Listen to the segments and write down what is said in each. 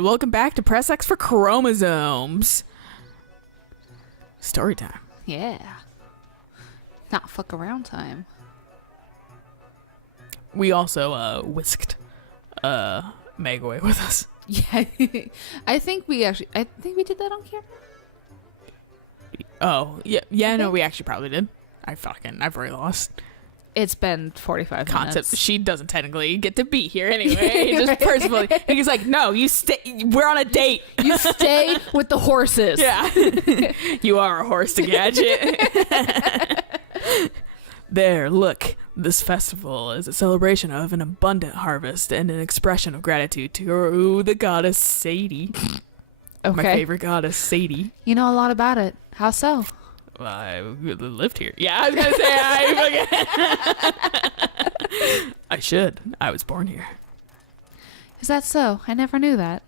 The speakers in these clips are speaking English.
and welcome back to Press X for Chromosomes. Story time. Yeah. Not fuck around time. We also whisked Meg away with us. Yeah. I think we did that on camera. Oh, yeah, no, we actually probably did. I've very lost It's been 45 concept. minutes. She doesn't technically get to be here anyway. Just personally, he's like, no, you stay. We're on a date. You stay with the horses. Yeah, you are a horse to gadget. There, look. This festival is a celebration of an abundant harvest and an expression of gratitude to the goddess Sadie. Okay. My favorite goddess, Sadie. You know a lot about it. How so? Well, I lived here. Yeah, I was gonna say I should. I was born here. Is that so? I never knew that.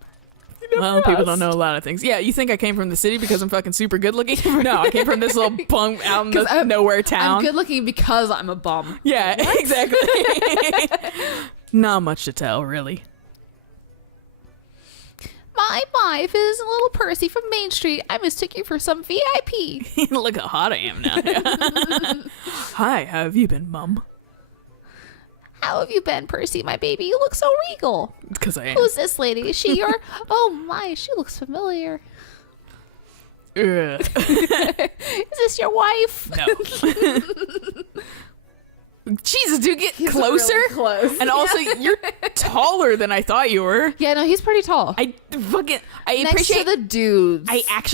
Well, people don't know a lot of things. Yeah, you think I came from the city because I'm fucking super good looking? No, I came from this little punk out in the nowhere town. I'm good looking because I'm a bum. Yeah, exactly. Not much to tell, really. My wife is a little Percy from Main Street. I mistook you for some VIP. Look how hot I am now. Hi, how have you been, Mum? How have you been, Percy, my baby? You look so regal. Because I am. Who's this lady? Is she your... Oh my, she looks familiar. Ugh. Is this your wife? No. Jesus, dude, get closer. Really close. And also, you're taller than I thought you were. Yeah, no, he's pretty tall. I Next appreciate to the dudes.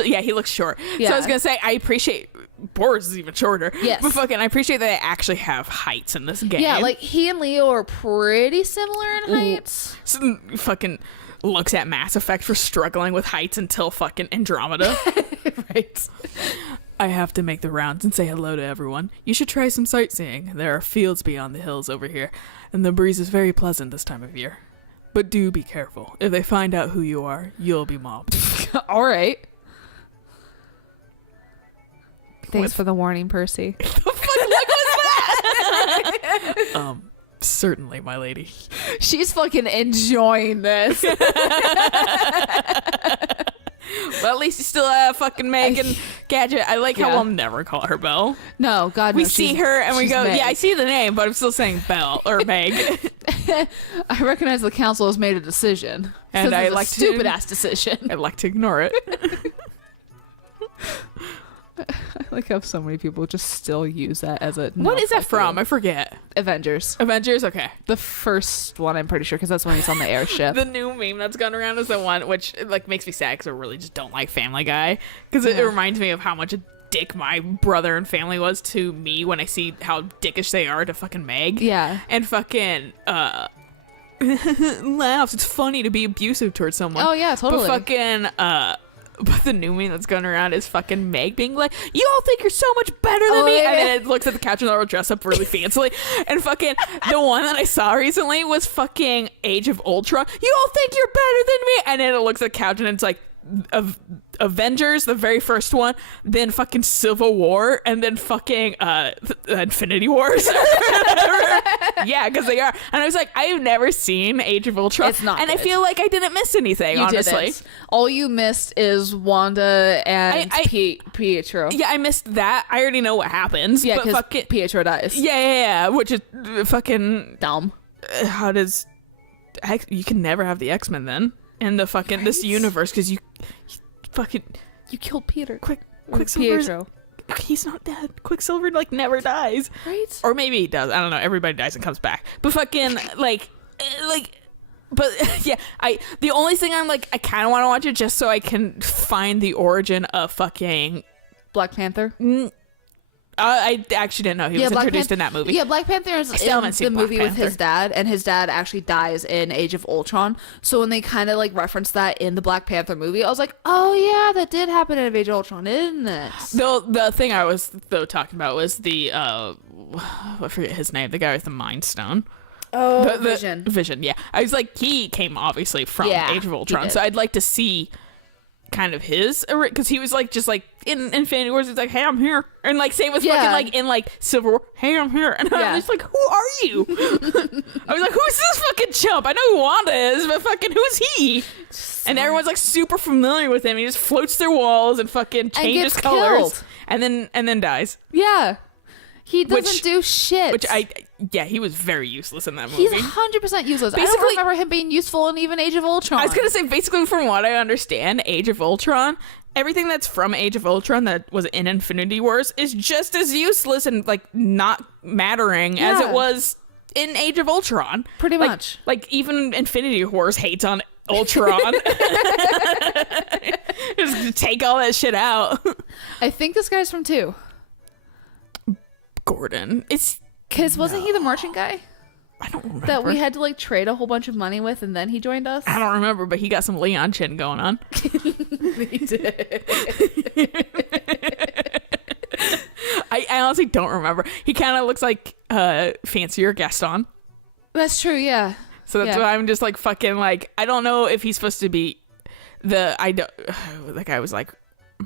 yeah, he looks short. Yeah. So I was gonna say I appreciate Boris is even shorter. Yes. But I appreciate that they actually have heights in this game. Yeah, like he and Leo are pretty similar in heights. So, fucking looks at Mass Effect for struggling with heights until fucking Andromeda. Right. I have to make the rounds and say hello to everyone. You should try some sightseeing. There are fields beyond the hills over here, and the breeze is very pleasant this time of year. But do be careful. If they find out who you are, you'll be mobbed. All right. Thanks for the warning, Percy. The fuck was that? Certainly, my lady. She's fucking enjoying this. Well, at least you still have fucking Meg and Gadget. I like how I'll never call her Belle. No, God, we no, see her and we go, Meg. yeah, I see the name, but I'm still saying Belle or Meg. I recognize the council has made a decision. And I it's like a stupid ass decision. I like to ignore it. I like how so many people just still use that as a... What is that from? I forget. Avengers. Avengers? Okay. The first one, I'm pretty sure, because that's when he's on the airship. The new meme that's gone around is the one which makes me sad because I really just don't like Family Guy. Because it reminds me of how much a dick my brother and family was to me when I see how dickish they are to fucking Meg. Yeah. And fucking... laughs. It's funny to be abusive towards someone. Oh, yeah, totally. But fucking... But the new meme that's going around is fucking Meg being like, you all think you're so much better than me. Yeah. And then it looks at the couch and they're all dressed up really fancily. And fucking the one that I saw recently was fucking Age of Ultron. You all think you're better than me. And then it looks at the couch and it's like Avengers, the very first one, then fucking Civil War, and then fucking Infinity Wars. Yeah, because they are. And I was like, I've never seen Age of Ultron. It's not and good. I feel like I didn't miss anything, You honestly. didn't. All you missed is Wanda and Pietro. Yeah, I missed that. I already know what happens. Yeah, but because fucking Pietro dies. yeah, which is fucking Dumb. how does you can never have the X-Men then in the fucking this universe because you killed Peter. Quicksilver. Pietro. He's not dead. Quicksilver never dies. Right? Or maybe he does. I don't know. Everybody dies and comes back. But fucking but yeah, the only thing I'm like I kind of want to watch it just so I can find the origin of fucking Black Panther. I actually didn't know he was introduced in that movie. Yeah, Black Panther is in the movie with his dad, and his dad actually dies in Age of Ultron. So when they kind of referenced that in the Black Panther movie, I was like, oh yeah, that did happen in Age of Ultron, didn't it? The thing I was talking about was the I forget his name, the guy with the Mind Stone. Oh, the Vision. Vision, yeah. I was like, he came obviously from Age of Ultron, so I'd like to see kind of his, because he was like just like in Infinity Wars, he's like, hey, I'm here, and like same with fucking like in like Civil War, hey, I'm here, and I was like, who are you? I was like, who's this fucking chump? I know who Wanda is, but fucking who's he? And everyone's like super familiar with him. He just floats through walls and fucking changes colors, and then dies. Yeah. He doesn't do shit. Which he was very useless in that movie. He's 100% useless. Basically, I don't remember him being useful in even Age of Ultron. I was gonna say, basically, from what I understand, Age of Ultron, everything that's from Age of Ultron that was in Infinity Wars is just as useless and like not mattering as it was in Age of Ultron. Pretty much. Like even Infinity Wars hates on Ultron. Just take all that shit out. I think this guy's from 2. Gordon. It's because wasn't he the merchant guy? I don't remember. That we had to like trade a whole bunch of money with, and then he joined us. I don't remember, but he got some Leon chin going on. He did. I honestly don't remember. He kind of looks like fancier Gaston. That's true. Yeah. So that's why I'm just like fucking like, I don't know if he's supposed to be the guy was like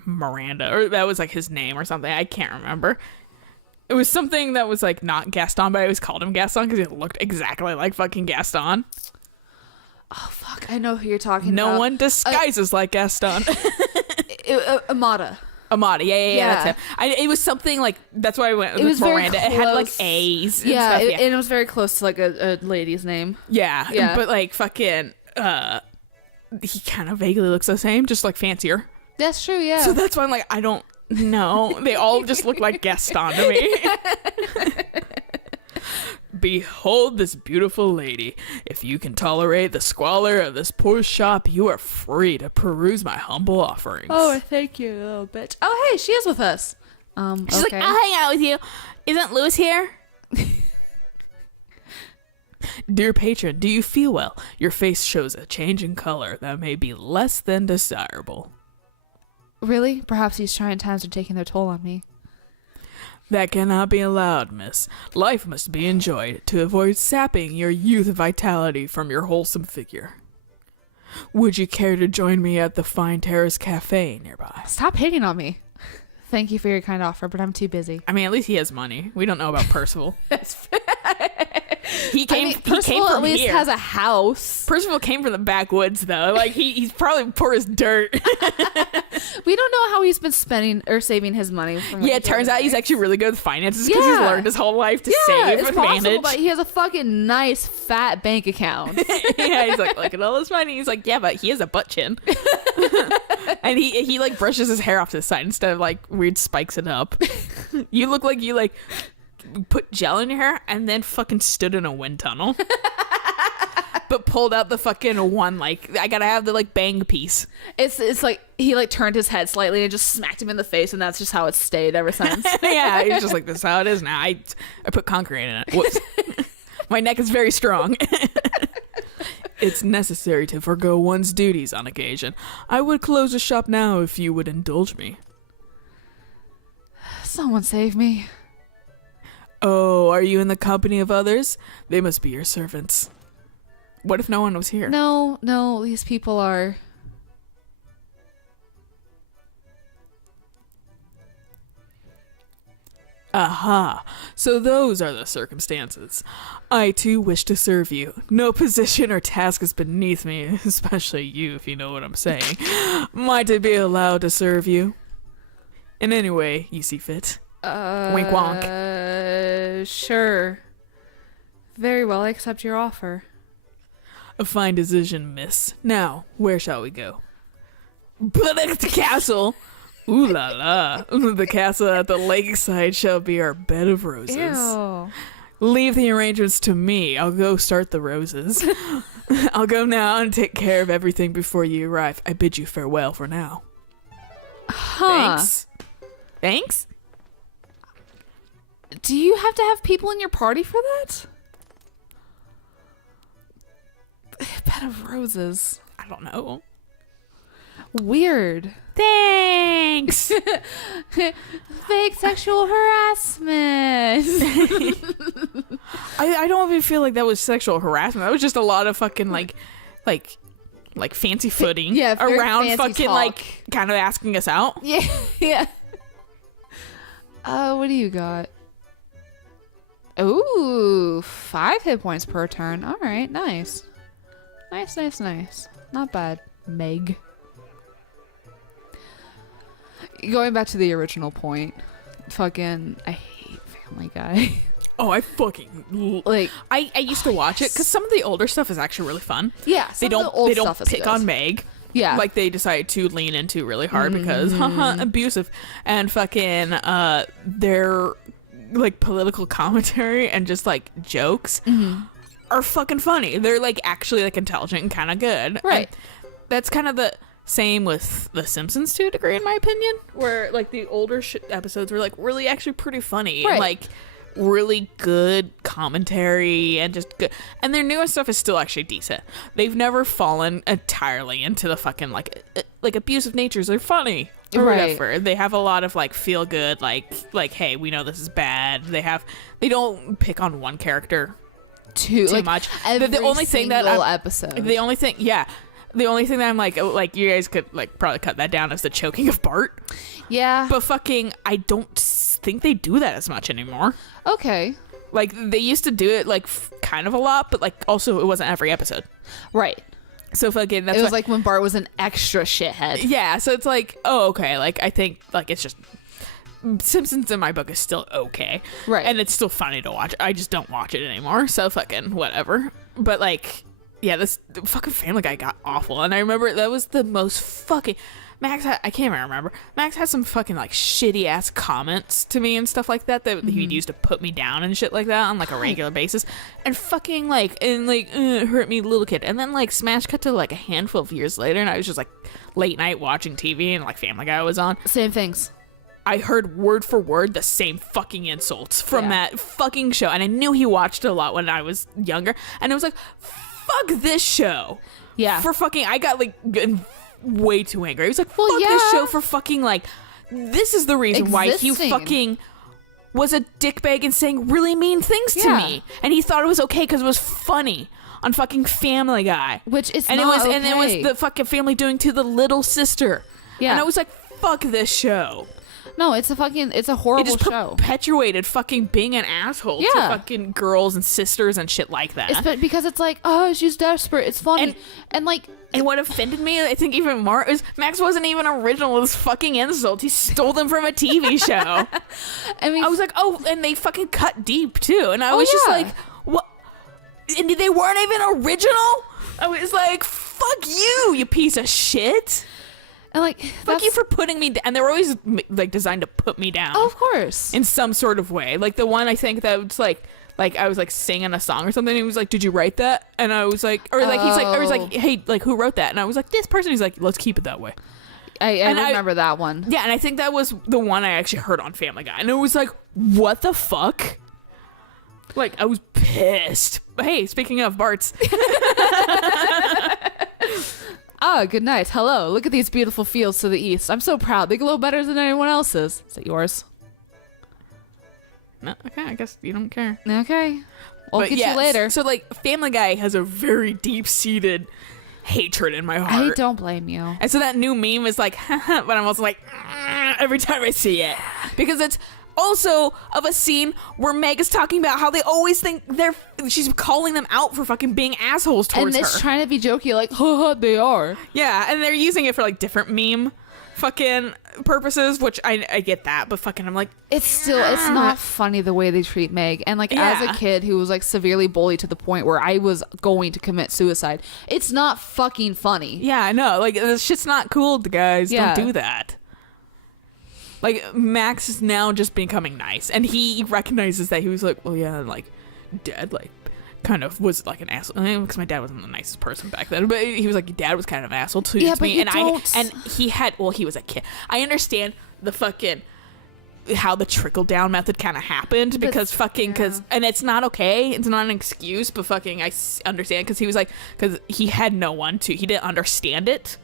Miranda, or that was like his name or something. I can't remember. It was something that was like not Gaston, but I always called him Gaston because he looked exactly like fucking Gaston. Oh fuck! I know who you're talking about. No one disguises like Gaston. Amada. Amada, yeah. That's it. It was something like, that's why I went with Miranda. It had like A's. And stuff, and it was very close to like a lady's name. Yeah, but like fucking, he kind of vaguely looks the same, just like fancier. That's true. Yeah. So that's why I'm like, I don't. No, they all just look like Gaston to me. Behold this beautiful lady. If you can tolerate the squalor of this poor shop, you are free to peruse my humble offerings. Oh, thank you, little bitch. Oh, hey, she is with us. She's like, I'll hang out with you. Isn't Louis here? Dear patron, do you feel well? Your face shows a change in color that may be less than desirable. Really? Perhaps these trying times are taking their toll on me. That cannot be allowed, miss. Life must be enjoyed to avoid sapping your youth vitality from your wholesome figure. Would you care to join me at the Fine Terrace Cafe nearby? Stop hating on me. Thank you for your kind offer, but I'm too busy. I mean, at least he has money. We don't know about Percival. That's fair. Percival at least has a house. Percival came from the backwoods, though. Like he's probably poor as dirt. We don't know how he's been spending or saving his money. It turns out he's actually really good with finances because he's learned his whole life to save and manage. But he has a fucking nice fat bank account. Yeah, he's like, look at all this money. He's like, yeah, but he has a butt chin. And he like brushes his hair off to the side instead of like weird spikes it up. You look like you like put gel in your hair and then fucking stood in a wind tunnel. But pulled out the fucking one, like, I gotta have the like bang piece. It's like he like turned his head slightly and just smacked him in the face, and that's just how it's stayed ever since. Yeah, he's just like, this is how it is now. I put concrete in it. Whoops. My neck is very strong. It's necessary to forgo one's duties on occasion. I would close the shop now if you would indulge me. Someone save me. Oh, are you in the company of others? They must be your servants. What if no one was here? No, these people are... Aha, so those are the circumstances. I too wish to serve you. No position or task is beneath me, especially you, if you know what I'm saying. Might I be allowed to serve you? In any way you see fit. Wink wonk. Sure. Very well, I accept your offer. A fine decision, miss. Now, where shall we go? The castle! Ooh la la. The castle at the lakeside shall be our bed of roses. Ew. Leave the arrangements to me. I'll go start the roses. I'll go now and take care of everything before you arrive. I bid you farewell for now. Huh. Thanks? Do you have to have people in your party for that? Bed of roses. I don't know. Weird. Thanks. Fake sexual harassment. I don't even feel like that was sexual harassment. That was just a lot of fucking like like fancy footing very around fancy fucking talk. like kind of asking us out. Yeah. What do you got? Ooh, 5 hit points per turn. All right, nice. Nice. Not bad. Meg. Going back to the original point, fucking, I hate Family Guy. Oh, I fucking like. I used to watch it because some of the older stuff is actually really fun. Yeah, they don't pick on Meg. Yeah, like they decide to lean into really hard because abusive and fucking their like political commentary and just like jokes are fucking funny. They're like actually like intelligent and kind of good. Right. And that's kind of the same with The Simpsons to a degree, in my opinion, where like the older episodes were like really actually pretty funny. Right. And, like really good commentary and just good, and their newest stuff is still actually decent. They've never fallen entirely into the fucking like abusive natures. They're funny or whatever. They have a lot of like feel good, like hey, we know this is bad. They don't pick on one character too like, much. The only thing that the only thing that I'm like you guys could like probably cut that down is the choking of Bart. Yeah, but fucking I don't think they do that as much anymore. Okay. Like they used to do it like kind of a lot, but like also it wasn't every episode. Right. So fucking that's it was like when Bart was an extra shithead. Yeah, so it's like, oh okay, like I think like it's just Simpsons in my book is still okay. Right. And it's still funny to watch. I just don't watch it anymore. So fucking whatever. But like yeah, this fucking Family Guy got awful. And I remember that was the most fucking Max I can't even remember. Max had some fucking like shitty ass comments to me and stuff like that he'd use to put me down and shit like that on like a regular basis, and fucking like hurt me, little kid. And then like smash cut to like a handful of years later, and I was just like late night watching TV and like Family Guy was on. Same things. I heard word for word the same fucking insults from that fucking show, and I knew he watched it a lot when I was younger, and it was like, fuck this show. Yeah. For fucking, I got like way too angry. He was like, fuck this show for fucking like, this is the reason why he fucking was a dickbag and saying really mean things to me, and he thought it was okay because it was funny on fucking Family Guy, which is and not it was okay. And it was the fucking family doing to the little sister. And I was like, fuck this show. No, it's a horrible show. It just perpetuated fucking being an asshole to fucking girls and sisters and shit like that. Because it's like, oh, she's desperate. It's funny. And like... And what offended me, I think even more, is Max wasn't even original with his fucking insult. He stole them from a TV show. I mean... I was like, oh, and they fucking cut deep, too. And I was just like, what? And they weren't even original? I was like, fuck you, you piece of shit. And like, fuck you for putting me down. And they were always like designed to put me down. Oh, of course. In some sort of way. Like the one I think that was like I was like singing a song or something. And he was like, "Did you write that?" And I was like, he's like, "Hey, like who wrote that?" And I was like, "This person." He's like, "Let's keep it that way." I remember that one. Yeah, and I think that was the one I actually heard on Family Guy, and it was like, "What the fuck?" Like I was pissed. Hey, speaking of Bart's. Ah, good night. Hello. Look at these beautiful fields to the east. I'm so proud. They glow better than anyone else's. Is that yours? No, okay, I guess you don't care. Okay. I'll get you later. So, like, Family Guy has a very deep-seated hatred in my heart. I don't blame you. And so that new meme is like, but I'm also like, every time I see it. Because it's also of a scene where Meg is talking about how they always think she's calling them out for fucking being assholes towards her. And it's trying to be jokey, like, haha, they are. Yeah, and they're using it for like different meme fucking purposes, which I get that, but fucking I'm like, it's not funny the way they treat Meg. And like as a kid who was like severely bullied to the point where I was going to commit suicide, it's not fucking funny. Yeah, I know. Like this shit's not cool, guys. Don't do that. Like, Max is now just becoming nice. And he recognizes that he was like, well, yeah, like, Dad, like, kind of was like an asshole. I mean, because my dad wasn't the nicest person back then. But he was like, Dad was kind of an asshole to me. And he was a kid. I understand the fucking, how the trickle-down method kind of happened. Because and it's not okay. It's not an excuse. But fucking, I understand. Because he was like, because he had no one to, he didn't understand it.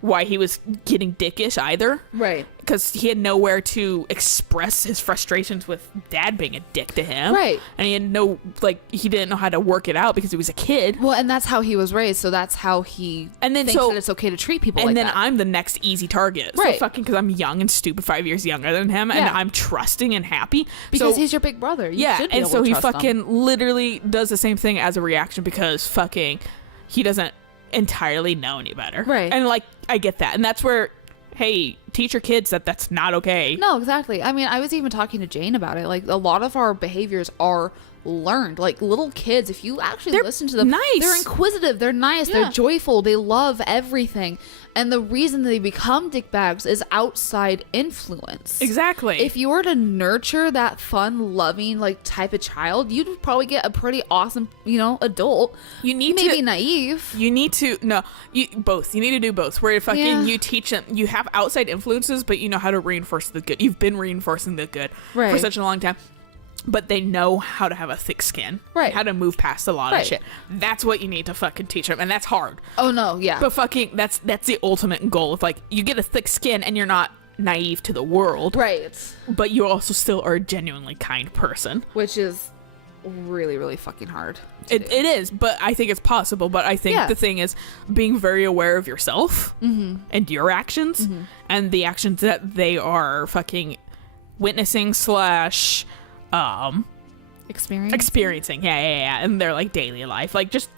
why he was getting dickish either. Right. Because he had nowhere to express his frustrations with dad being a dick to him. Right. And he had he didn't know how to work it out because he was a kid. Well, and that's how he was raised, so that's how he thinks that it's okay to treat people like that. And then I'm the next easy target. Right. So fucking because I'm young and stupid, 5 years younger than him, and I'm trusting and happy. Because he's your big brother. You should be and able so to he trust fucking him. literally does the same thing as a reaction because fucking he doesn't entirely know any better. Right. And like, I get that. And that's where, hey, teach your kids that that's not okay. No, exactly. I mean, I was even talking to Jane about it. Like, a lot of our behaviors are learned. Like, little kids, if you actually listen to them, nice. They're inquisitive, they're nice, they're joyful, they love everything. And the reason they become dickbags is outside influence. Exactly. If you were to nurture that fun, loving, like, type of child, you'd probably get a pretty awesome, adult. You need to be naive. You need to both. You need to do both. Where fucking you teach them, you have outside influences, but you know how to reinforce the good. You've been reinforcing the good for such a long time. But they know how to have a thick skin. Right. How to move past a lot of shit. That's what you need to fucking teach them. And that's hard. Oh, no, yeah. But fucking, that's the ultimate goal. Of like, you get a thick skin and you're not naive to the world. Right. But you also still are a genuinely kind person. Which is really, really fucking hard. It is, but I think it's possible. But I think the thing is being very aware of yourself and your actions and the actions that they are fucking witnessing / experiencing and their like daily life, like just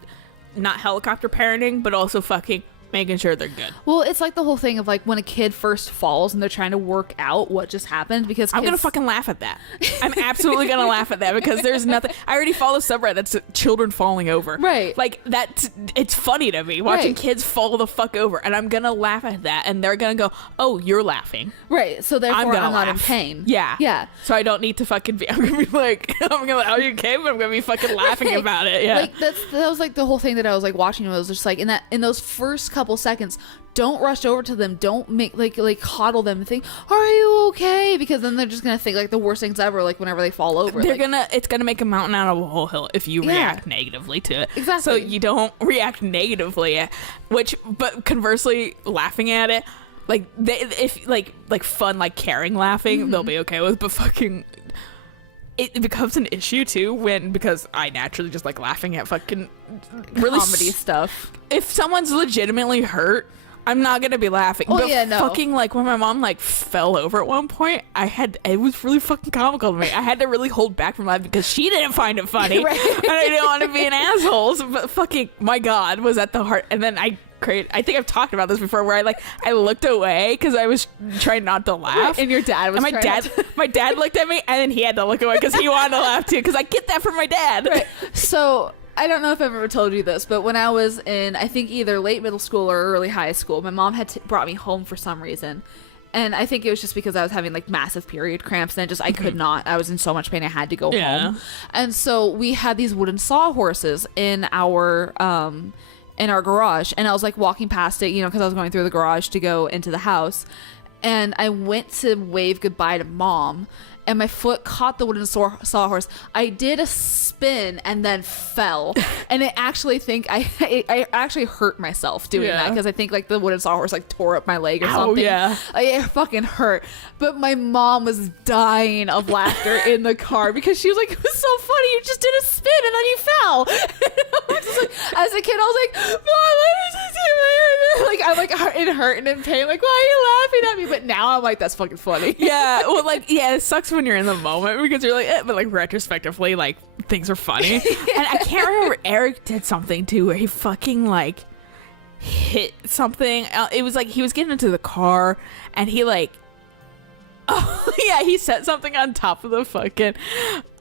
not helicopter parenting, but also fucking making sure they're good. Well, it's like the whole thing of like when a kid first falls and they're trying to work out what just happened, because I'm gonna fucking laugh at that. I'm absolutely gonna laugh at that because there's nothing. I already follow subreddit that's children falling over. Right. Like that. It's funny to me watching kids fall the fuck over, and I'm gonna laugh at that, and they're gonna go, "Oh, you're laughing." Right. So therefore, I'm not in pain. Yeah. Yeah. So I don't need to fucking be. I'm gonna be like, are you okay? But I'm gonna be fucking laughing about it. Yeah. Like that was like the whole thing that I was like watching. It was just like in those first couple seconds, don't rush over to them. Don't make like coddle them and think, "Are you okay?" Because then they're just gonna think like the worst things ever. Like whenever they fall over, it's gonna make a mountain out of a whole hill if you react negatively to it. Exactly. So you don't react negatively, but conversely, laughing at it, like if like fun, like caring laughing, they'll be okay with. But fucking, it becomes an issue too because I naturally just like laughing at fucking really comedy stuff. If someone's legitimately hurt, I'm not gonna be laughing. Oh, but yeah, no. Fucking like when my mom like fell over at one point, it was really fucking comical to me. I had to really hold back from laughing because she didn't find it funny, Right. and I didn't want to be an asshole. But fucking, my God, was at the heart. And then I think I've talked about this before, where I looked away because I was trying not to laugh, And your dad was. And my dad looked at me, and then he had to look away because he wanted to laugh too. Because I get that from my dad. Right. So I don't know if I've ever told you this, but when I was in, I think either late middle school or early high school, my mom had brought me home for some reason. And I think it was just because I was having like massive period cramps, and I could not. I was in so much pain. I had to go home. And so we had these wooden sawhorses in our garage, and I was like walking past it, because I was going through the garage to go into the house, and I went to wave goodbye to Mom, and my foot caught the wooden sawhorse. I did a spin and then fell, and I actually hurt myself doing that, because I think like the wooden sawhorse like tore up my leg or something. Yeah. It fucking hurt. But my mom was dying of laughter in the car because she was like, "It was so funny. You just did a spin and then you fell." I was just like, as a kid, I was like, "Mom, what is this?" Like I'm like in hurt and in pain. Like, why are you laughing at me? But now I'm like, that's fucking funny. Yeah. Well, it sucks when you're in the moment because you're like, but like retrospectively, like things are funny. And I can't remember. Eric did something too where he fucking like hit something. It was like he was getting into the car and he like. Oh yeah, he set something on top of the fucking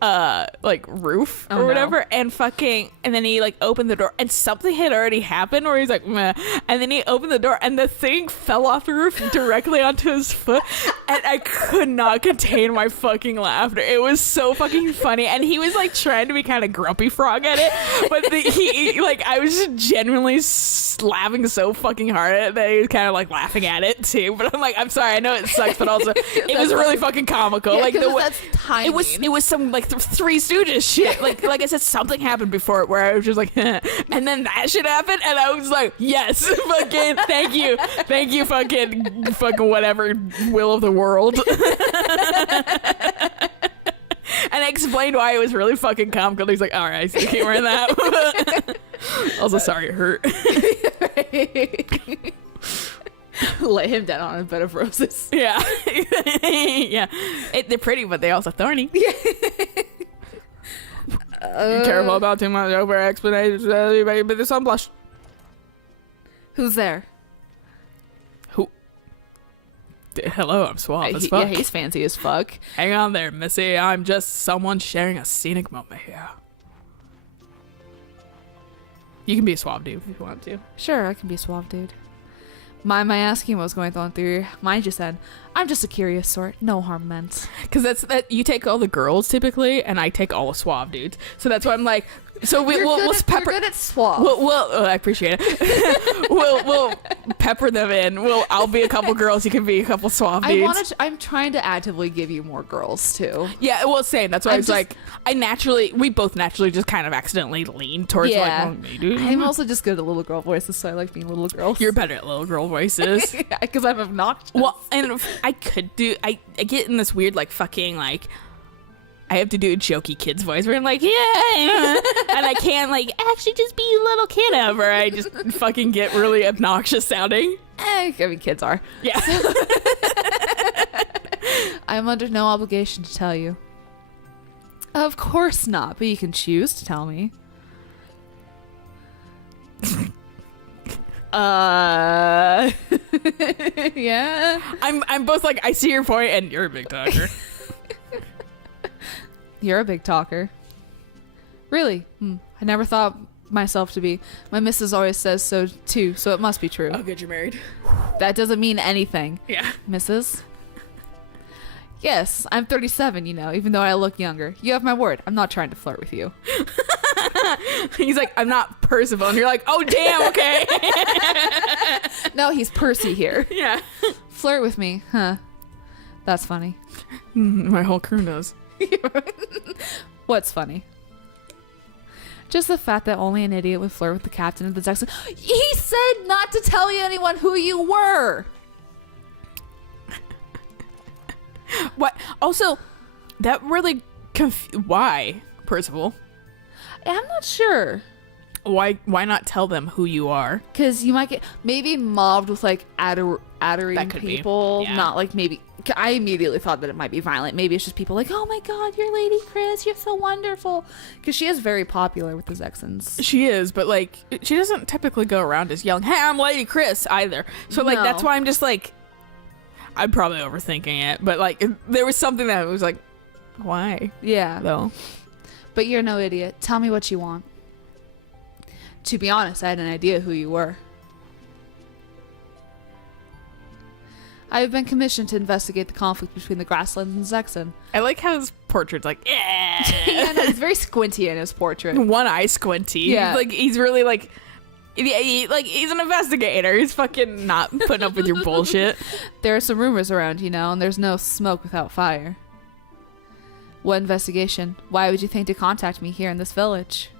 like roof or whatever, and then he like opened the door and something had already happened where he's like, meh. And then he opened the door and the thing fell off the roof directly onto his foot, and I could not contain my fucking laughter. It was so fucking funny, and he was like trying to be kind of grumpy frog at it, but he like I was just genuinely laughing so fucking hard at it that he was kind of like laughing at it too. But I'm like, I'm sorry, I know it sucks, but also it was really fucking comical. Yeah, like that's timing. It was some like Three Stooges shit. Like I said, something happened before it where I was just like, and then that shit happened, and I was like, yes, fucking, thank you, fucking whatever, will of the world. And I explained why it was really fucking comical. He's like, all right, I see humor in that. Also, sorry it hurt. Lay him down on a bed of roses. Yeah. Yeah. They're pretty, but they also thorny. Be careful about too much over explanation, but there's some blush. Who's there? Who? Hello, I'm suave as fuck. Yeah, he's fancy as fuck. Hang on there, Missy. I'm just someone sharing a scenic moment here. You can be a suave dude if you want to. Sure, I can be a suave dude. Mind my asking what was going on through your mind just said, I'm just a curious sort, no harm meant. Because that you take all the girls typically, and I take all the suave dudes. So that's why I'm like, so we'll pepper. You're good at suave. I appreciate it. we'll pepper them in. I'll be a couple girls. You can be a couple suave dudes. I'm trying to actively give you more girls too. Yeah, well, same. That's why I was like, we both naturally just kind of accidentally lean towards dude. I'm also just good at little girl voices, so I like being little girls. You're better at little girl voices. Because I'm obnoxious. Well, and I could do. I get in this weird like fucking like. I have to do a jokey kid's voice where I'm like, yeah, and I can't like actually just be a little kid ever. I just fucking get really obnoxious sounding. I mean, kids are. Yeah. I'm under no obligation to tell you. Of course not, but you can choose to tell me. Yeah. I'm both like, I see your point, and you're a big talker. You're a big talker. Really? I never thought myself to be. My missus always says so too, so it must be true. Oh, good, you're married. That doesn't mean anything. Yeah. Missus? Yes, I'm 37, even though I look younger. You have my word. I'm not trying to flirt with you. He's like, I'm not Percival. And you're like, oh, damn, okay. No, he's Percy here. Yeah. Flirt with me, huh? That's funny. My whole crew knows. What's funny? Just the fact that only an idiot would flirt with the captain of the Texan. He said not to tell anyone who you were. What? Also, that really why, Percival? I'm not sure. Why not tell them who you are? Because you might get maybe mobbed with like adoring people. Yeah. Not like maybe. I immediately thought that it might be violent. Maybe it's just people like, oh my god, you're Lady Chris, you're so wonderful. Because she is very popular with the Zexans. She is, but like she doesn't typically go around just yelling, "Hey, I'm Lady Chris" either. So like that's why I'm just like, I'm probably overthinking it. But like there was something that was like, why? Yeah. Though. But you're no idiot. Tell me what you want. To be honest, I had an idea who you were. I have been commissioned to investigate the conflict between the Grasslands and Zexan. I like how his portrait's like, yeah. Yeah, no, he's very squinty in his portrait. One eye squinty. Yeah. Like he's really like, he's an investigator. He's fucking not putting up with your bullshit. There are some rumors around, and there's no smoke without fire. What investigation? Why would you think to contact me here in this village?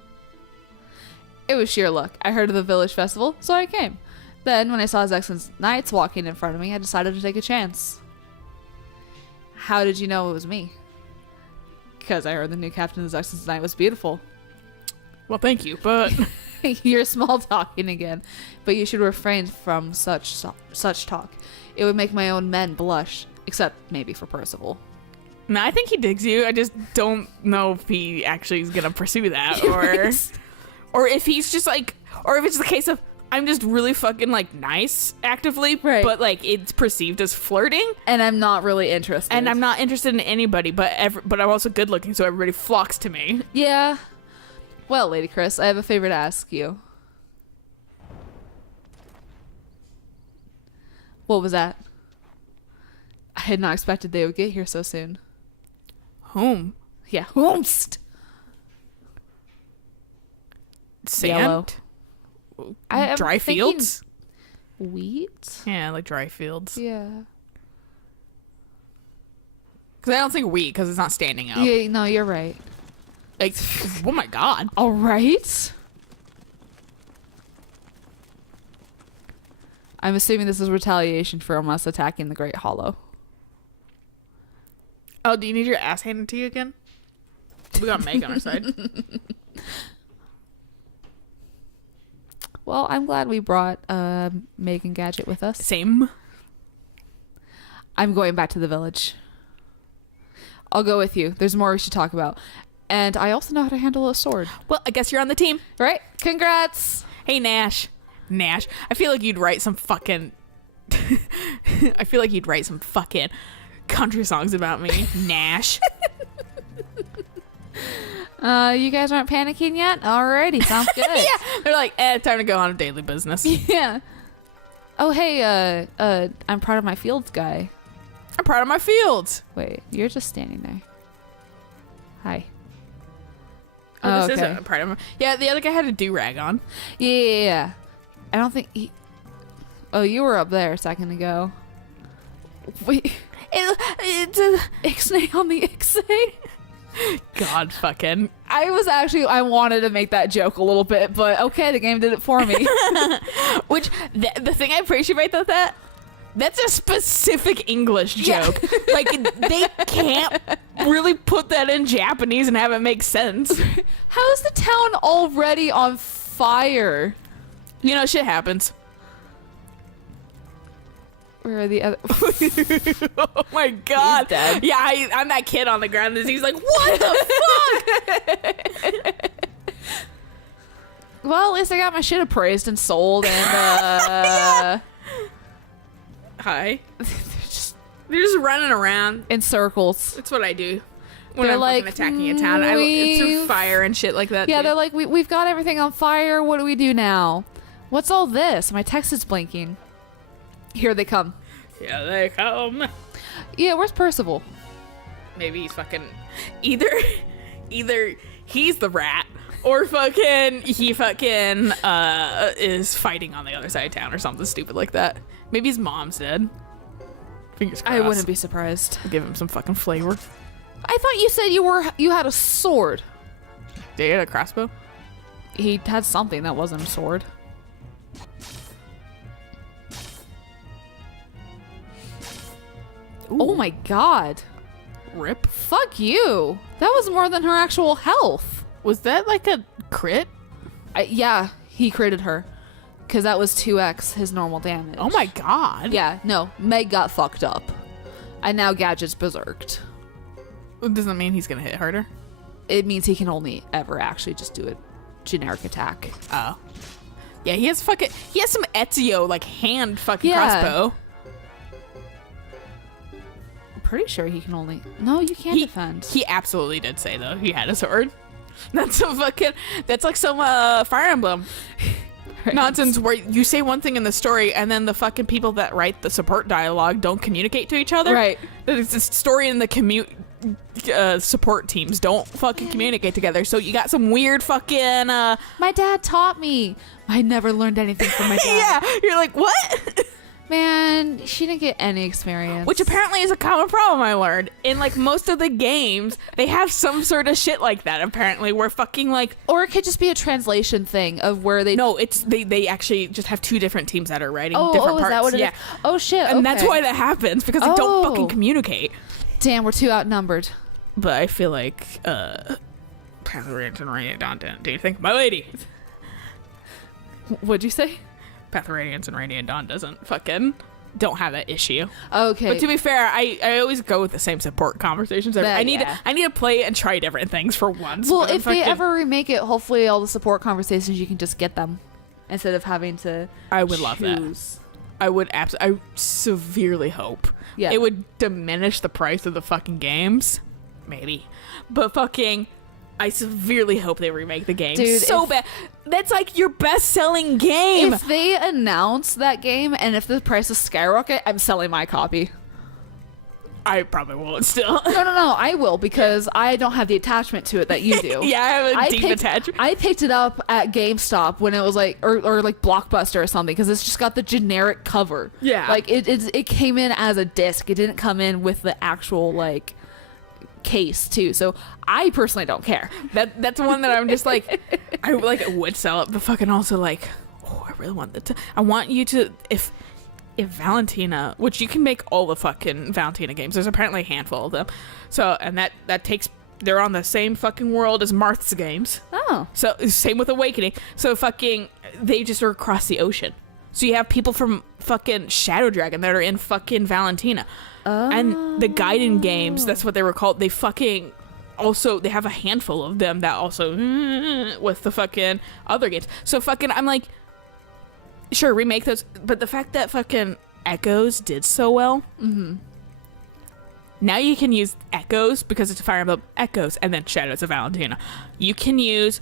It was sheer luck. I heard of the village festival, so I came. Then, when I saw Zexan's knights walking in front of me, I decided to take a chance. How did you know it was me? Because I heard the new captain of Zexan's knight was beautiful. Well, thank you, but You're small talking again, but you should refrain from such talk. It would make my own men blush, except maybe for Percival. no, I think he digs you. I just don't know if he actually is gonna pursue that, or if he's just like, or if it's the case of I'm just really fucking like nice actively, right, but like it's perceived as flirting, and I'm not really interested. And I'm not interested in anybody, but I'm also good looking, so everybody flocks to me. Yeah. Well, Lady Chris, I have a favor to ask you. What was that? I had not expected they would get here so soon. Home. Yeah, homest. Sand. Yellow. Dry fields. Wheat. Yeah, like dry fields. Yeah. Because I don't think we, because it's not standing up. Yeah, no, you're right. Like, oh my god. All right. I'm assuming this is retaliation from us attacking the Great Hollow. Oh, do you need your ass handed to you again? We got Meg on our side. Well, I'm glad we brought Megan Gadget with us. Same. I'm going back to the village. I'll go with you. There's more we should talk about. And I also know how to handle a sword. Well, I guess you're on the team. Right? Congrats. Hey, Nash. Nash. I feel like you'd write some fucking... I feel like you'd write some fucking country songs about me. Nash. You guys aren't panicking yet? Alrighty, sounds good. Yeah. They're like, time to go on a daily business. Yeah. Oh, hey, I'm proud of my fields guy. I'm proud of my fields. Wait, you're just standing there. Hi. Oh, this isn't part of him. Yeah, the other guy had a do-rag on. Yeah. I don't think he... Oh, you were up there a second ago. Wait. It's a Ixnay on the Ixnay. God fucking. I wanted to make that joke a little bit, but okay, the game did it for me. Which, the thing I appreciate about that's a specific English joke. Yeah. Like, they can't really put that in Japanese and have it make sense. How is the town already on fire? You know, shit happens. Where are the other... Oh my god. He's dead. Yeah, I'm that kid on the ground and he's like, what the fuck? Well, at least I got my shit appraised and sold and yeah. Hi. They're just running around in circles. That's what I do when they're I'm like, attacking a town. It's through fire and shit like that. Yeah, too. they're like, we've got everything on fire. What do we do now? What's all this? My text is blinking. Here they come. Yeah, they come. Yeah, where's Percival? Maybe he's fucking either he's the rat or fucking he fucking is fighting on the other side of town or something stupid like that. Maybe his mom's dead. Fingers crossed. I wouldn't be surprised. I'll give him some fucking flavor. I thought you said you had a sword. Did he have a crossbow? He had something that wasn't a sword. Ooh. Oh my god. Rip. Fuck you. That was more than her actual health. Was that like a crit? Yeah, he critted her. Because that was 2x his normal damage. Oh my god. Yeah, no. Meg got fucked up. And now Gadget's berserked. Doesn't mean he's gonna hit harder. It means he can only ever actually just do a generic attack. Oh. Yeah, he has some Ezio like hand fucking crossbow. Pretty sure he can only... No, you can't defend. He absolutely did say, though, he had a sword. That's like some Fire Emblem Right. nonsense where you say one thing in the story and then the fucking people that write the support dialogue don't communicate to each other. Right. It's a story in the support teams don't fucking communicate together. So you got some weird fucking... My dad taught me. I never learned anything from my dad. Yeah, you're like, what? Man, she didn't get any experience. Which apparently is a common problem I learned. In like most of the games, they have some sort of shit like that apparently where fucking like... Or it could just be a translation thing of where they... No, it's they actually just have two different teams that are writing different parts. Is that what it is? Oh shit, And that's why that happens because they don't fucking communicate. Damn, we're too outnumbered. But I feel like Path of Radiance and Radiant Dawn do you think? My lady! What'd you say? Path of Radiance and Radiant Dawn don't have that issue. Okay. But to be fair, I always go with the same support conversations. I need to play and try different things for once. Well, if they ever remake it, hopefully all the support conversations you can just get them instead of having to I would love that. I would I severely hope. Yeah. It would diminish the price of the fucking games. Maybe. But fucking I severely hope they remake the game. Dude, so bad. That's like your best-selling game. If they announce that game and if the prices skyrocket, I'm selling my copy. I probably won't still. No, I will because I don't have the attachment to it that you do. Yeah, I have a deep attachment. I picked it up at GameStop when it was like, or like Blockbuster or something because it's just got the generic cover. Yeah. Like it came in as a disc. It didn't come in with the actual like case too. So I personally don't care. That's one that I'm just like, I like would sell it, but fucking also like, oh, I really want that to. I want you to if Valentina, which you can make all the fucking Valentina games. There's apparently a handful of them. So and that takes. They're on the same fucking world as Marth's games. Oh. So same with Awakening. So fucking they just are across the ocean. So you have people from fucking Shadow Dragon that are in fucking Valentina. Oh. And the Gaiden games, that's what they were called. They fucking also, they have a handful of them that also with the fucking other games. So fucking, I'm like, sure, remake those. But the fact that fucking Echoes did so well. Mm-hmm. Now you can use Echoes because it's Fire Emblem Echoes and then Shadows of Valentina. You can use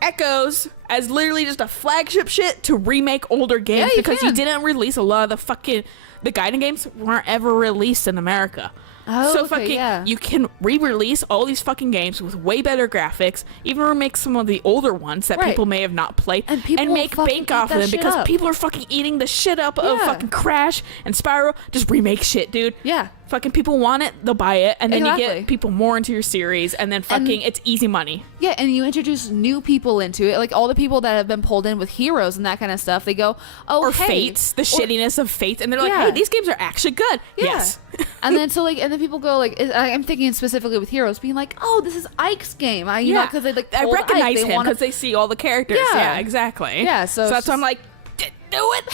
Echoes as literally just a flagship shit to remake older games because you didn't release a lot of the fucking... The Gaiden games weren't ever released in America. Oh, so okay, fucking you can re-release all these fucking games with way better graphics, even remake some of the older ones that people may have not played, and make bank off of them because people are fucking eating the shit up of fucking Crash and Spyro. Just remake shit, dude. Yeah. Fucking people want it, they'll buy it, and then you get people more into your series, and then fucking it's easy money. Yeah, and you introduce new people into it, like all the people that have been pulled in with Heroes and that kind of stuff. They go, oh, or Fates, the shittiness of Fates, and they're like, hey, these games are actually good. Yeah. Yes. And then and then people go like, I'm thinking specifically with Heroes, being like, oh, this is Ike's game. You know, because they like I recognize him because they see all the characters. Yeah, exactly. Yeah, so that's why I'm like, do it.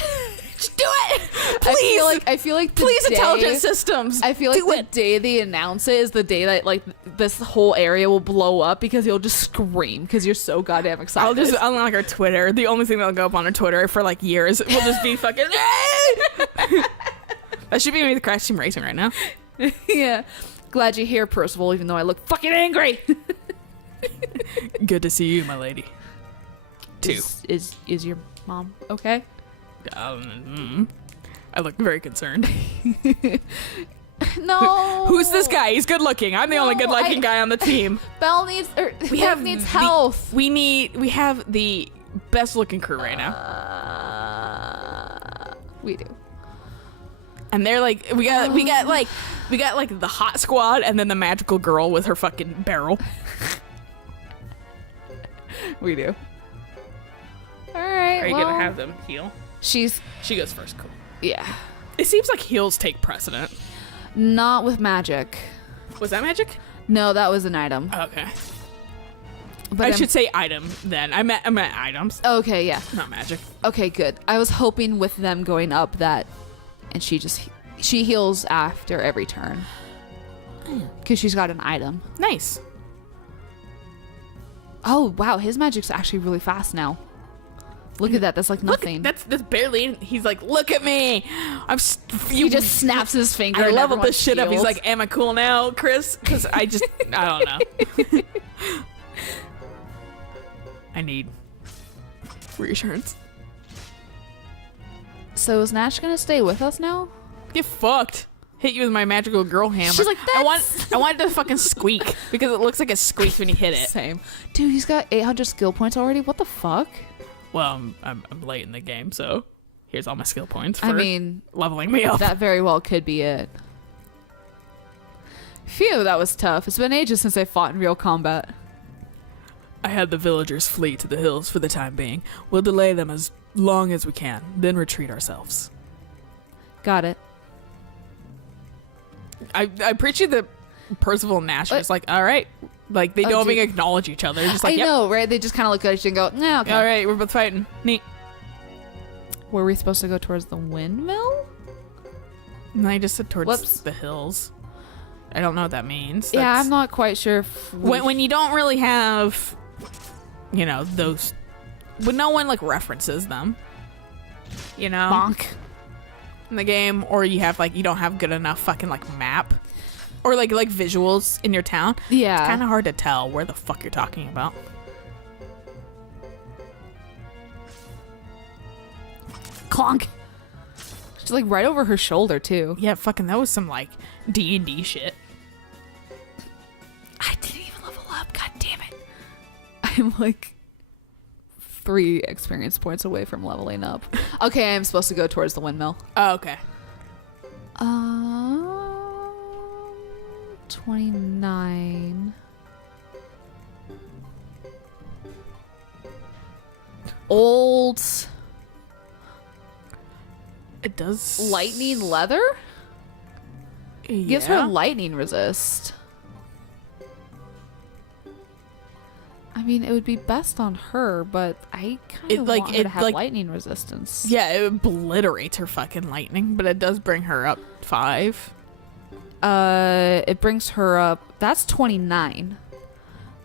Just do it. Please. I feel like please, intelligent systems. I feel like the day they announce it is the day that like this whole area will blow up because you'll just scream because you're so goddamn excited. I'll just unlock our Twitter. The only thing that'll go up on our Twitter for like years will just be fucking. That should be me with Crash Team Racing right now. Yeah. Glad you're here, Percival, even though I look fucking angry. Good to see you, my lady. Two. Is your mom okay? I look very concerned. No. Who's this guy? He's good looking. I'm the only good looking guy on the team. Belle needs needs health. We have the best looking crew right now. We do. And they're like we got like the hot squad and then the magical girl with her fucking barrel. We do. All right. Are you gonna have them heal? She goes first. Cool. Yeah. It seems like heals take precedent. Not with magic. Was that magic? No, that was an item. Okay. But I should say item then. I meant items. Okay, yeah. Not magic. Okay, good. I was hoping with them going up that, and she heals after every turn because she's got an item. Nice. Oh wow, his magic's actually really fast now. Look at that. That's like nothing. That's barely. He's like, look at me. He just snaps his finger. I leveled this shit up. He's like, am I cool now, Chris? Because I don't know. I need reassurance. So is Nash gonna stay with us now? Get fucked. Hit you with my magical girl hammer. She's like, I want it to fucking squeak because it looks like it squeaks when you hit it. Same. Dude, he's got 800 skill points already. What the fuck? Well, I'm late in the game, so here's all my skill points for leveling me up. That very well could be it. Phew, that was tough. It's been ages since I fought in real combat. I had the villagers flee to the hills for the time being. We'll delay them as long as we can, then retreat ourselves. Got it. I appreciate that Percival and Nash are just like, all right. Like, they don't even acknowledge each other. Just like, I know, right? They just kind of look at each other and go, nah, okay. All right, we're both fighting. Neat. Were we supposed to go towards the windmill? No, I just said towards the hills. I don't know what that means. Yeah, I'm not quite sure. When you don't really have, those... When no one, references them. Bonk. In the game, or you have, you don't have good enough fucking, map. Or, like visuals in your town. Yeah. It's kind of hard to tell where the fuck you're talking about. Clonk. She's, right over her shoulder, too. Yeah, fucking, that was some, D&D shit. I didn't even level up. God damn it. I'm, 3 experience points away from leveling up. Okay, I'm supposed to go towards the windmill. Oh, okay. 29. Old It does lightning leather? Yeah. Gives her lightning resist. I mean, it would be best on her, but I kind of want her to have lightning resistance. Yeah, it obliterates her fucking lightning, but it does bring her up 5. It brings her up. That's 29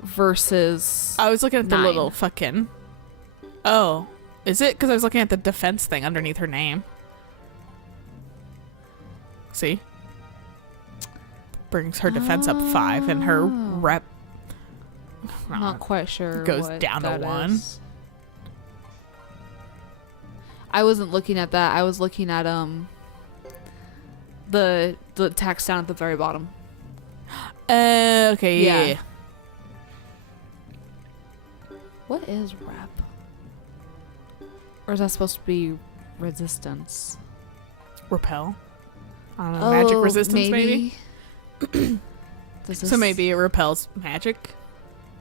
versus. I was looking at the 9. little fucking. Oh, is it? Because I was looking at the defense thing underneath her name. See? Brings her defense up 5, and her rep. I'm not quite sure. Goes what down to that 1. is. I wasn't looking at that. I was looking at the text down at the very bottom. Okay, yeah. What is rep? Or is that supposed to be resistance? Repel. I don't know, magic resistance, maybe? So maybe it repels magic?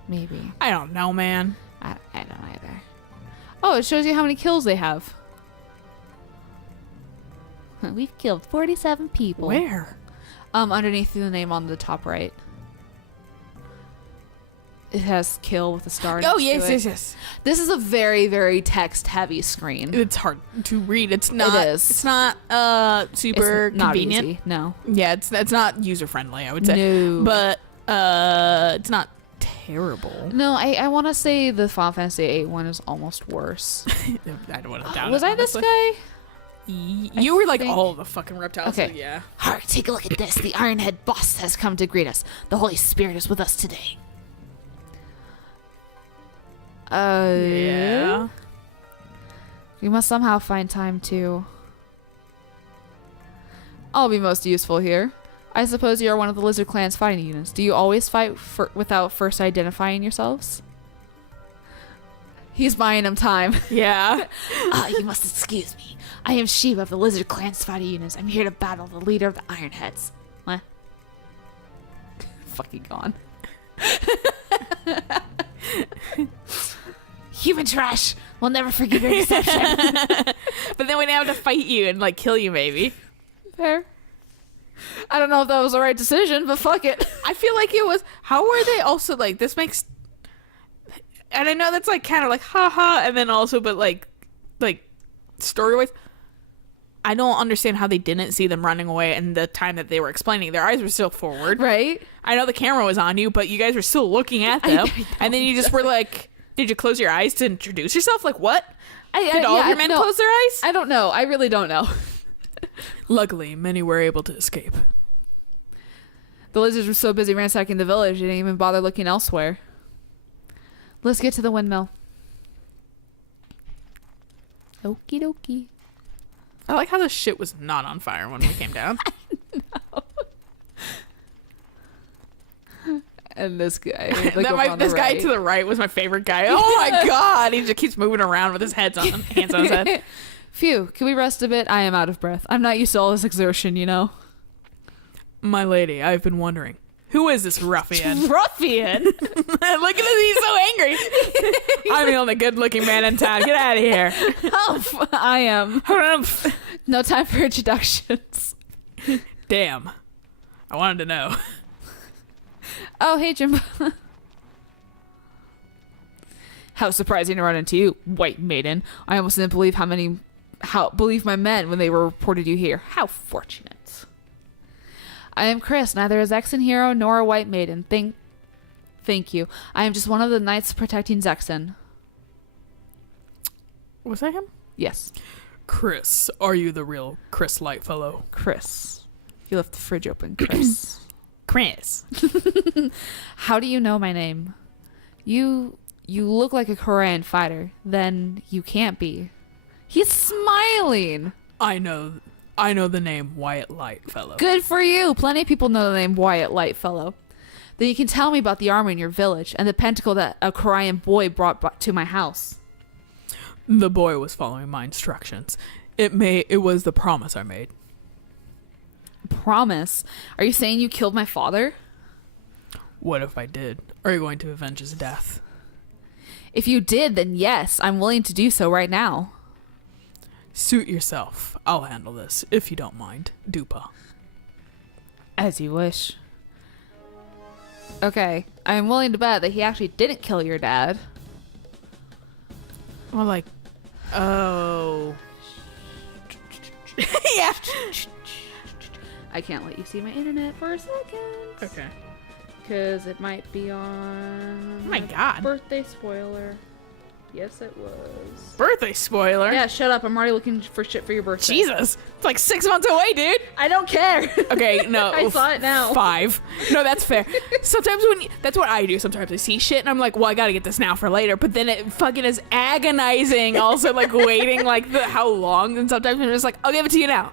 Maybe. I don't know, man. I don't either. Oh, it shows you how many kills they have. We've killed 47 people. Where? Underneath the name on the top right. It has kill with a star. Oh, next to it. yes. This is a very, very text-heavy screen. It's hard to read. It's not. It is. It's not super It's not convenient. easy. No. Yeah, it's not user friendly, I would say. No. But it's not terrible. No, I want to say the Final Fantasy VIII one is almost worse. I don't want to doubt it. Was I this honestly. guy? You were like think- all the fucking reptiles. Okay. So yeah. Hark, take a look at this. The Ironhead boss has come to greet us. The Holy Spirit is with us today. Yeah. We must somehow find time to... I'll be most useful here. I suppose you are one of the Lizard Clan's fighting units. Do you always fight without first identifying yourselves? He's buying him time. Yeah. You must excuse me. I am Shiva of the Lizard Clan's fighting units. I'm here to battle the leader of the Ironheads. What? Fucking gone. Human trash. We'll never forgive your deception. But then we'd have to fight you and like kill you, maybe. Fair. I don't know if that was the right decision, but fuck it. I feel like it was. How were they also like? This makes. And I know that's like kind of like haha, and then also, but like story wise, I don't understand how they didn't see them running away and the time that they were explaining. Their eyes were still forward. Right? I know the camera was on you, but you guys were still looking at them. And then you just were like, did you close your eyes to introduce yourself? Like, what? Did all of your men close their eyes? I don't know. I really don't know. Luckily, many were able to escape. The lizards were so busy ransacking the village, they didn't even bother looking elsewhere. Let's get to the windmill. Okie dokie. I like how the shit was not on fire when we came down. And this guy. This guy to the right was my favorite guy. Oh my god! He just keeps moving around with his hands on his head. Phew, can we rest a bit? I am out of breath. I'm not used to all this exertion, you know. My lady, I've been wondering, who is this ruffian? Ruffian? Look at him, he's so angry. I'm the only good-looking man in town. Get out of here. I am. No time for introductions. Damn. I wanted to know. Oh, hey, Jim. How surprising to run into you, white maiden. I almost didn't believe believe my men when they were reported you here. How fortunate. I am Chris, neither a Zexen hero nor a white maiden. Thank you. I am just one of the knights protecting Zexen. Was that him? Yes. Chris, are you the real Chris Lightfellow? Chris. You left the fridge open, Chris. Chris. How do you know my name? You look like a Korean fighter. Then you can't be. He's smiling. I know the name Wyatt Lightfellow. Good for you. Plenty of people know the name Wyatt Lightfellow. Then you can tell me about the armor in your village and the pentacle that a Korean boy brought to my house. The boy was following my instructions. It was the promise I made. Promise? Are you saying you killed my father? What if I did? Are you going to avenge his death? If you did, then yes, I'm willing to do so right now. Suit yourself. I'll handle this, if you don't mind. Dupa. As you wish. Okay, I'm willing to bet that he actually didn't kill your dad. Well, like, oh. Yeah. I can't let you see my internet for a second. Okay. Because it might be on... Oh my God. Birthday spoiler. Yes, it was. Birthday spoiler? Yeah, shut up. I'm already looking for shit for your birthday. Jesus. It's like 6 months away, dude. I don't care. Okay, no. I saw it now. 5. No, that's fair. Sometimes that's what I do. Sometimes I see shit and I'm like, well, I gotta get this now for later. But then it fucking is agonizing. Also, like, waiting, like, how long. And sometimes I'm just like, I'll give it to you now.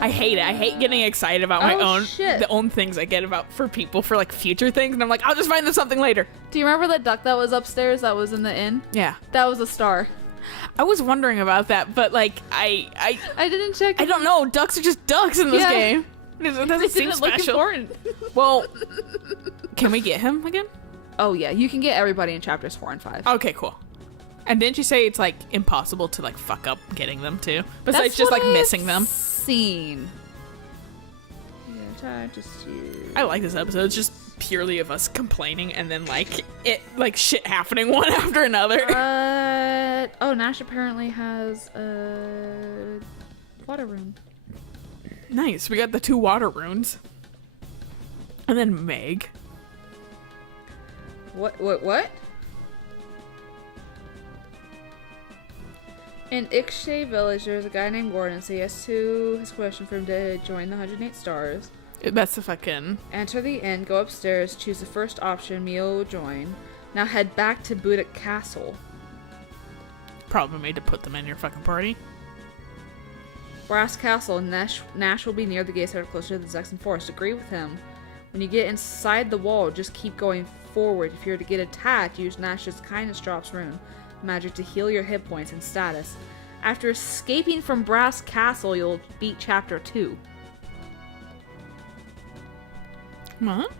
I hate it. I hate getting excited about my own, shit. the own things I get about for people for like future things, and I'm like, I'll just find them something later. Do you remember that duck that was upstairs that was in the inn? Yeah, that was a star. I was wondering about that, but like I didn't check. I don't know. Ducks are just ducks in this game. It doesn't seem didn't look special. important. Well, can we get him again? Oh yeah, you can get everybody in chapters 4 and 5. Okay, cool. And didn't you say it's like impossible to like fuck up getting them too? Besides That's just what like missing them. Scene. I like this episode. It's just purely of us complaining and then like it like shit happening one after another. Oh, Nash apparently has a water rune. Nice. We got the 2 water runes. And then Meg. What? In Ixshay Village, there's a guy named Gordon. Say yes to his question for him to join the 108 Stars. That's the fucking... Enter the inn, go upstairs, choose the first option, Mio will join. Now head back to Buddha Castle. Probably made to put them in your fucking party. Brass Castle, Nash will be near the gates that are closer to the Zexan Forest. Agree with him. When you get inside the wall, just keep going forward. If you're to get attacked, use Nash's Kindness Drops rune. Magic to heal your hit points and status. After escaping from Brass Castle, you'll beat chapter 2. What?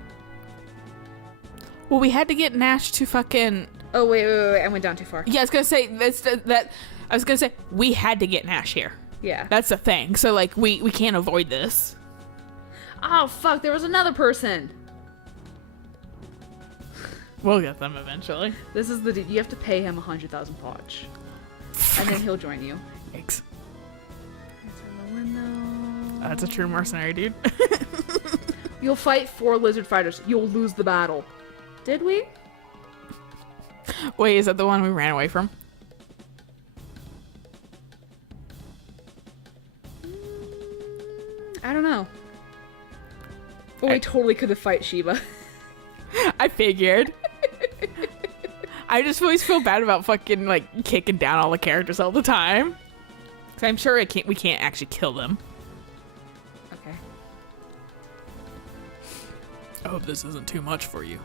Well, we had to get Nash to fucking... Oh, wait. I went down too far. Yeah, I was gonna say, I was gonna say, we had to get Nash here. Yeah. That's the thing. So, like, we can't avoid this. Oh, fuck. There was another person. We'll get them eventually. This is you have to pay him 100,000 poch. And then he'll join you. Thanks. Answer the window. That's a true mercenary, dude. You'll fight 4 lizard fighters. You'll lose the battle. Did we? Wait, is that the one we ran away from? I don't know. But we totally could have fight Sheba. I figured. I just always feel bad about fucking like kicking down all the characters all the time. Cause I'm sure we can't actually kill them. Okay. I hope this isn't too much for you.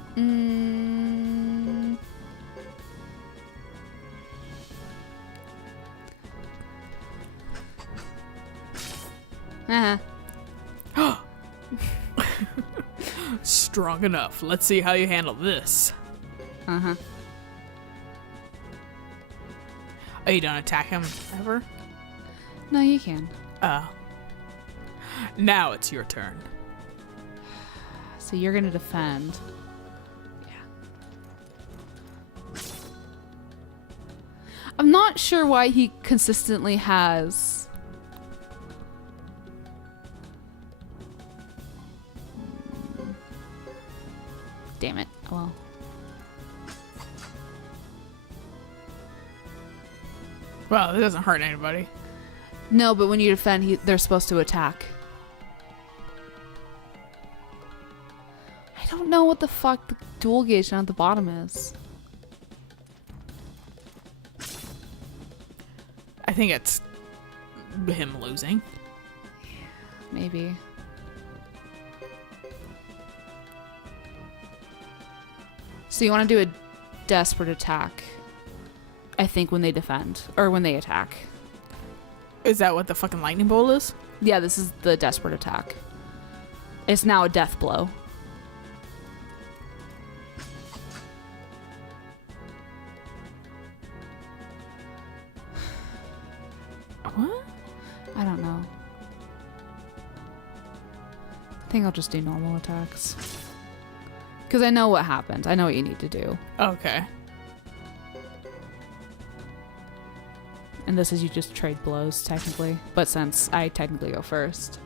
Strong enough. Let's see how you handle this. Uh-huh. Oh, you don't attack him ever? No, you can. Now it's your turn. So you're gonna defend. Yeah. I'm not sure why he consistently has... Damn it. Well. Well, it doesn't hurt anybody. No, but when you defend, they're supposed to attack. I don't know what the fuck the dual gauge down at the bottom is. I think it's him losing. Maybe. So you want to do a desperate attack, I think, when they defend. Or when they attack. Is that what the fucking lightning bolt is? Yeah, this is the desperate attack. It's now a death blow. What? I don't know. I think I'll just do normal attacks. Because I know what happened. I know what you need to do. Okay. And this is you just trade blows, technically. But since I technically go first,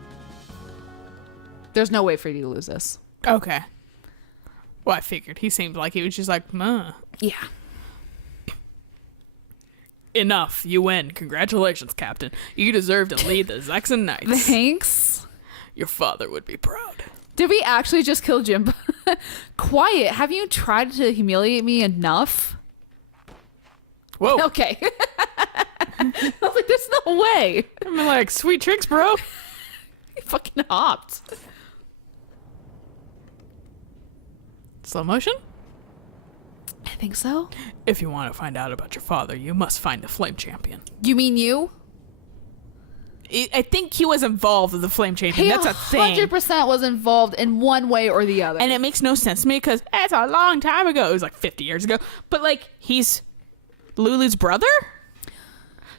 there's no way for you to lose this. Okay. Well, I figured. He seemed like he was just like, meh. Yeah. Enough. You win. Congratulations, Captain. You deserve to lead the Zexan Knights. Thanks. Your father would be proud. Did we actually just kill Jimbo? Quiet. Have you tried to humiliate me enough? Whoa. Okay. I was like, there's no way. I'm like, sweet tricks, bro. He fucking hopped. Slow motion? I think so. If you want to find out about your father, you must find the Flame Champion. You mean you? I think he was involved with the Flame Champion. He That's a thing. 100% was involved in one way or the other. And it makes no sense to me because it's a long time ago. It was like 50 years ago. But like, he's Lulu's brother?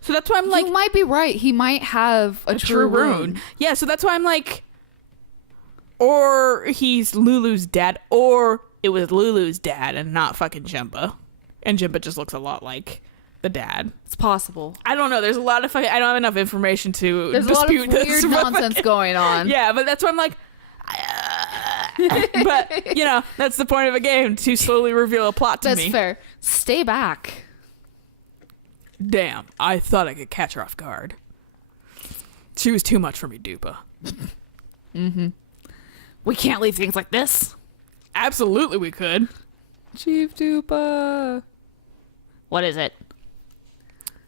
So that's why I'm like... You might be right. He might have a true rune. Yeah, so that's why I'm like... Or he's Lulu's dad, or it was Lulu's dad and not fucking Jimba. And Jimba just looks a lot like the dad. It's possible. I don't know. There's a lot of fucking... I don't have enough information to There's dispute a lot of this. weird nonsense going on. Yeah, but that's why I'm like... but, you know, that's the point of a game, to slowly reveal a plot to me. That's fair. Stay back. Damn, I thought I could catch her off guard. She was too much for me, Dupa. Mm-hmm. We can't leave things like this. Absolutely we could. Chief Dupa. What is it?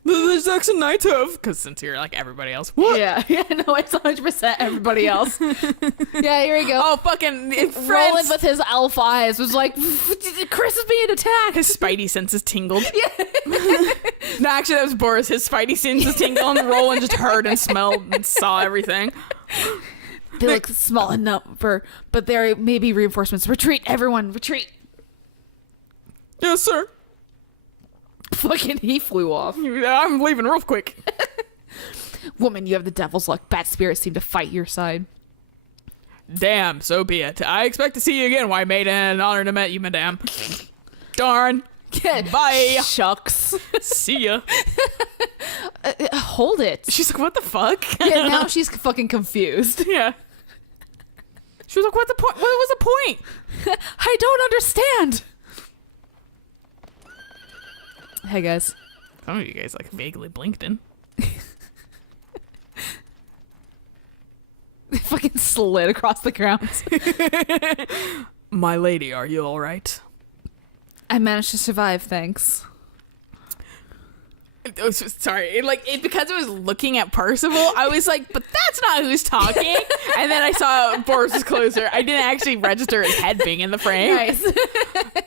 The Zexan Knights have... Because since you're like everybody else. What? Yeah, no, it's 100% everybody else. Yeah, here we go. Oh, fucking... Roland with his elf eyes was like, Chris is being attacked. His spidey senses tingled. Yeah. No, actually, that was Boris. His spidey senses tingled, and Roland just heard and smelled and saw everything. They look small in number, but there may be reinforcements. Retreat, everyone, retreat. Yes, sir. Fucking he flew off. I'm leaving real quick. Woman, you have the devil's luck. Bad spirits seem to fight your side. Damn, so be it. I expect to see you again, white maiden. An honor to meet you, madame. Darn. Bye. Shucks. See ya. Hold it. She's like, what the fuck? Yeah, now she's fucking confused. Yeah. She was like, what's the point? What was the point? I don't understand. Hey, guys. Some of you guys like vaguely blinked in. They fucking slid across the ground. My lady, are you all right? I managed to survive, thanks. Oh, sorry, because I was looking at Percival, I was like, but that's not who's talking. And then I saw Boris was closer. I didn't actually register his head being in the frame. Nice.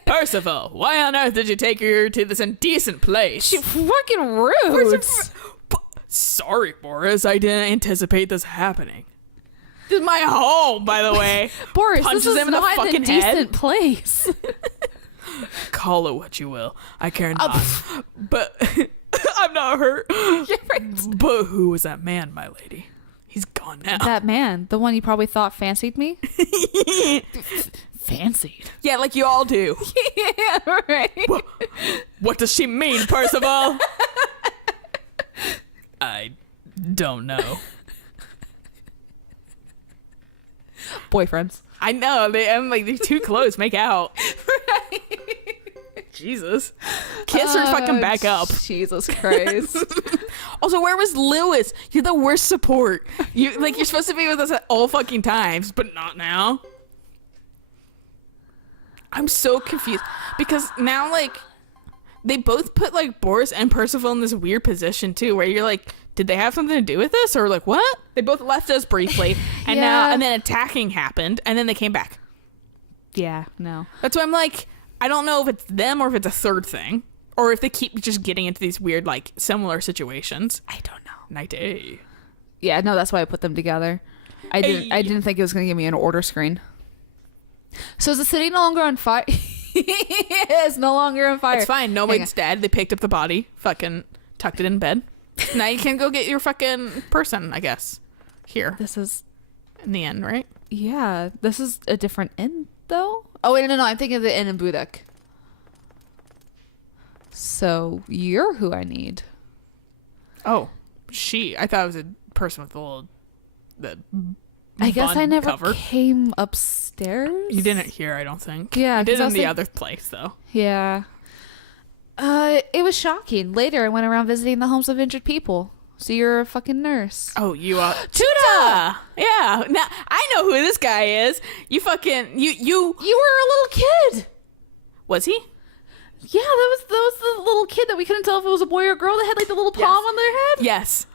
Percival, why on earth did you take her to this indecent place? She fucking rude. Sorry, Boris, I didn't anticipate this happening. This is my home, by the way. Boris, Punches this is him in the not fucking an indecent head. place. Call it what you will. I care not. But I'm not hurt. But who was that man, my lady? He's gone now. That man, the one you probably thought fancied me? Fancied? Yeah, like you all do. Yeah, right. What does she mean, Percival? I don't know. Boyfriends. I know. I'm like, they're too close. Make out. Right. Jesus. Kiss her fucking back up. Jesus Christ. Also, where was Lewis? You're the worst support. You're supposed to be with us at all fucking times, but not now. I'm so confused because now, like, they both put like Boris and Percival in this weird position too, where you're like, did they have something to do with this, or like what? They both left us briefly, and Yeah. and then attacking happened, and then they came back. Yeah, no. That's why I'm like, I don't know if it's them or if it's a third thing, or if they keep just getting into these weird like similar situations. I don't know. Night A. Yeah, no, that's why I put them together. I didn't think it was going to give me an order screen. So is the city no longer on fire? It's no longer on fire. It's fine. Nobody's dead. They picked up the body, fucking tucked it in bed. Now you can go get your fucking person, I guess. Here. This is In the end, right? Yeah, this is a different inn, though. Oh wait, no, I'm thinking of the inn in Budek. So you're who I need. Oh, I thought it was a person with the I guess I bun never cover. came upstairs. You didn't hear, I don't think. Yeah, you did 'cause I in was the think- other place, though. Yeah. It was shocking. Later, I went around visiting the homes of injured people. So you're a fucking nurse. Oh, you are. Tuda! Yeah. Now, I know who this guy is. You fucking... You... You were a little kid. Was he? Yeah, that was the little kid that we couldn't tell if it was a boy or girl that had like the little palm on their head. Yes.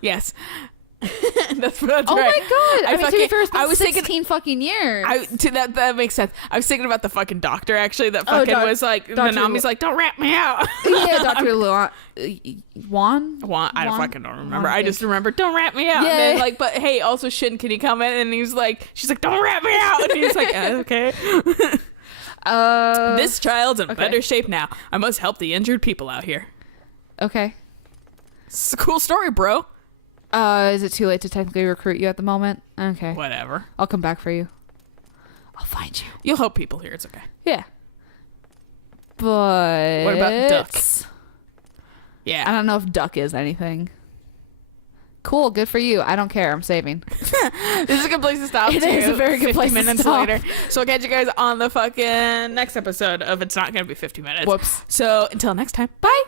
that's Oh right. my god! I mean, to be fair, it's been I was 16 thinking... fucking years. That makes sense. I was thinking about the fucking doctor, actually, that Oh, fucking was like... Dr. Nanami's like, don't rat me out. Yeah, Dr. Juan? I don't fucking don't remember. Juan, I just remember, don't rat me out. Yeah. And then, like, but hey, also, Shin, can you come in? And he's like, she's like, don't rat me out. And he's like, okay. This child's in better shape now. I must help the injured people out here. Okay. It's a cool story, bro. Is it too late to technically recruit you at the moment? Okay. Whatever. I'll come back for you. I'll find you. You'll help people here. It's okay. Yeah. But What about Duck? Yeah. I don't know if Duck is anything. Cool, good for you. I don't care. I'm saving. This is a good place to stop. It is a very good 50 place to minutes stop. later. So I'll catch you guys on the fucking next episode of It's Not Gonna Be 50 Minutes. Whoops. So until next time, bye.